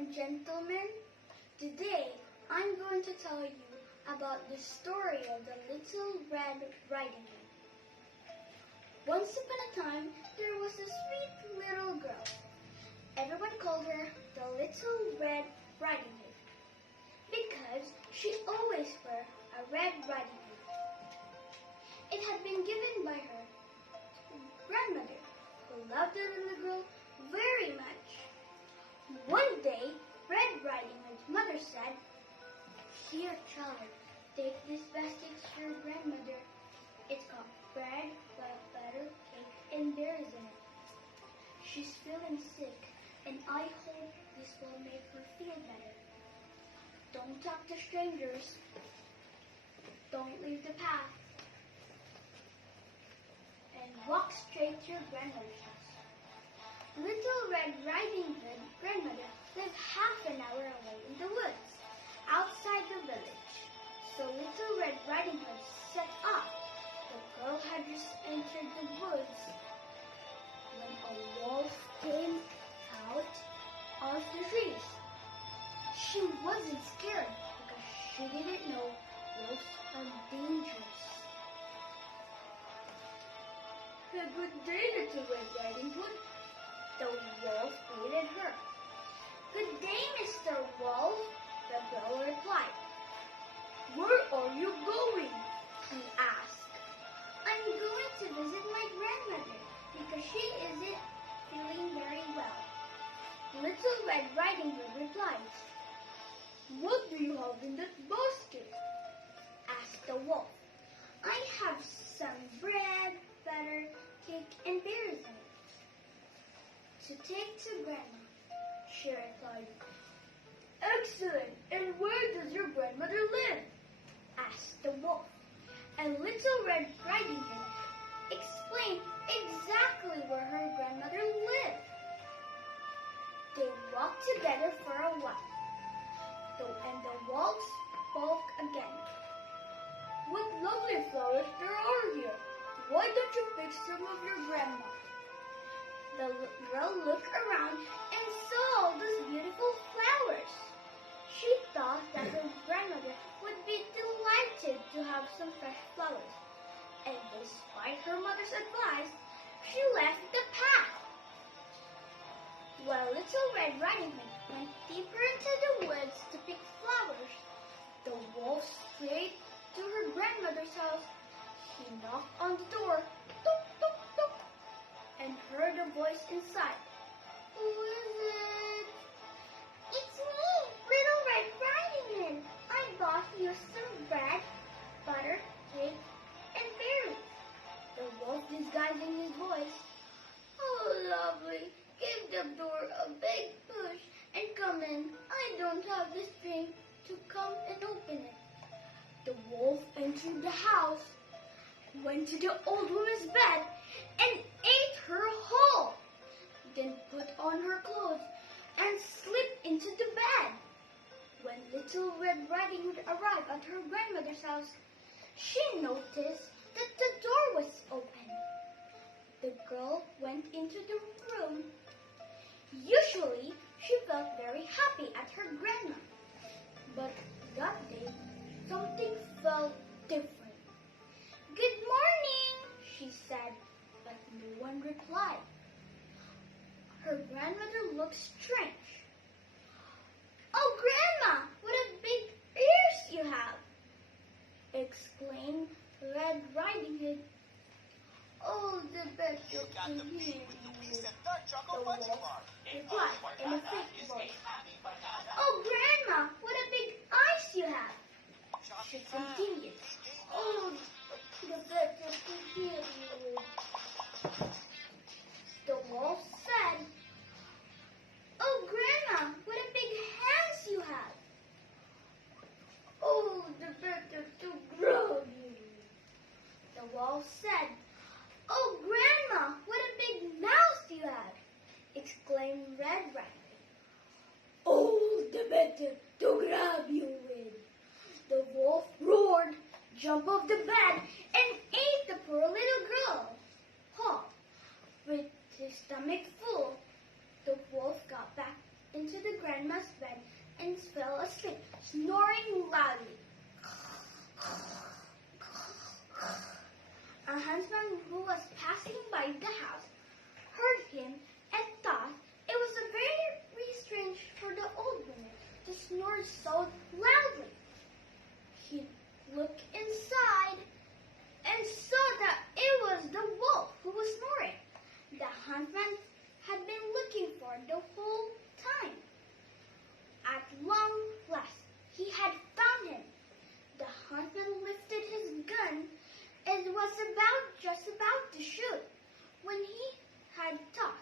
and gentlemen, today I'm going to tell you about the story of the Little Red Riding Hood. Once upon a time, there was a sweet little girl. Everyone called her the Little Red Riding Hood because she always wore a red riding hood. It had been given by her grandmother, who loved the little girl very much. One day, Red Riding Hood's mother said, "Here, child, take this basket to your grandmother. It's got bread, butter, cake, and berries in it. She's feeling sick, and I hope this will make her feel better. Don't talk to strangers. Don't leave the path. And walk straight to your grandmother's house." Little Red Riding Hood grandmother lived half an hour away in the woods, outside the village. So Little Red Riding Hood set off. The girl had just entered the woods when a wolf came out of the trees. She wasn't scared because she didn't know wolves are dangerous. "Good day, Little Red Riding Hood," the wolf greeted her. "Good day, Mr. Wolf," the girl replied. "Where are you going?" he asked. "I'm going to visit my grandmother because she isn't feeling very well," Little Red Riding Hood replied. "What do you have in that basket?" asked the wolf. "I have some bread, butter, cake, and berries in it to take to Grandma," she replied. "Excellent! And where does your grandmother live?" asked the wolf. And Little Red Riding Hood explained exactly where her grandmother lived. They walked together for a while, and the wolf spoke again. "What lovely flowers there are here! Why don't you pick some of your grandma?" The girl looked around and saw all those beautiful flowers. She thought that her grandmother would be delighted to have some fresh flowers, and despite her mother's advice, she left the path. While Little Red Riding Hood went deeper into the woods to pick flowers, the wolf strayed to her grandmother's house. He knocked on the door, took, took, took, and heard a voice inside. "Who is it?" "It's me, Little Red Riding Hood. I bought you some bread, butter, cake, and berries," the wolf disguising his voice. "Oh, lovely. Give the door a big push and come in. I don't have the strength to come and open it." The wolf entered the house, went to the old woman's bed, and ate her whole, then put on her clothes and slipped into the bed. When Little Red Riding Hood arrived at her grandmother's house, she noticed that the door was open. The girl went into the room. Usually, she felt very happy at her grandma, but that day, something felt different. "Good morning," she said, but no one replied. Her grandmother looked strange. "Oh, Grandma, what a big ears you have!" exclaimed Red Riding Hood. "Oh, the better to hear you," the wolf replied in a thick voice. "Oh, Grandma, what a big eyes you have!" she continued. "Oh, the better to hear you." The wolf said, "Oh, Grandma, what a big hands you have!" "Oh, the better to grab you." The wolf said, "Oh, Grandma, what a big mouth you have!" exclaimed Red Riding Hood. "Oh, the better to grab you with." The wolf roared, jumped off the bed, and ate the poor little girl whole. With his stomach full, the wolf got back into the grandma's asleep, snoring loudly. A huntsman who was passing by the house heard him and thought it was very strange for the old woman to snore so loudly. He looked inside and saw that it was the wolf who was snoring. The huntsman had been looking for the whole time. At long last, he had found him. The huntsman lifted his gun and was just about to shoot when he had thought,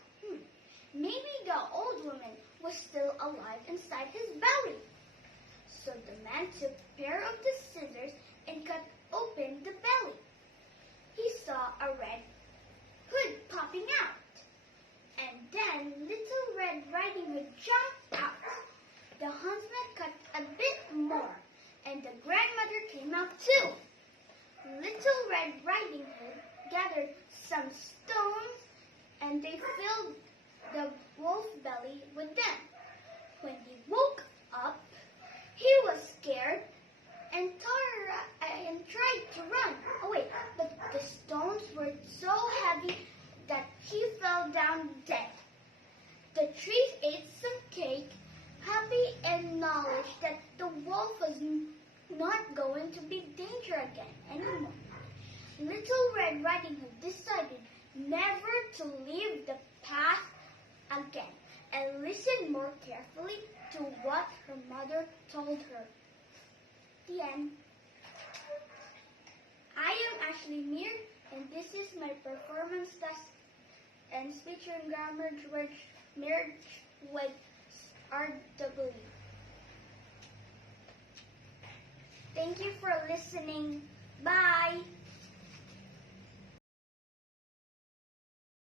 maybe the old woman was still alive inside his belly. So the man took a pair of the scissors and cut open the belly. He saw a red hood popping out. And then Little Red Riding Hood jumped out. The huntsman cut a bit more, and the grandmother came out too. Little Red Riding Hood gathered some stones, and they filled the wolf's belly with them. When he woke up, he was scared and tried to run away, but the stones were so heavy that he fell down dead. The trees ate some cake, happy in knowledge that the wolf was not going to be danger again anymore. Little Red Riding Hood decided never to leave the path again and listened more carefully to what her mother told her. The end. I am Ashley Mier, and this is my performance test and speech and grammar merged with RW. Thank you for listening. Bye.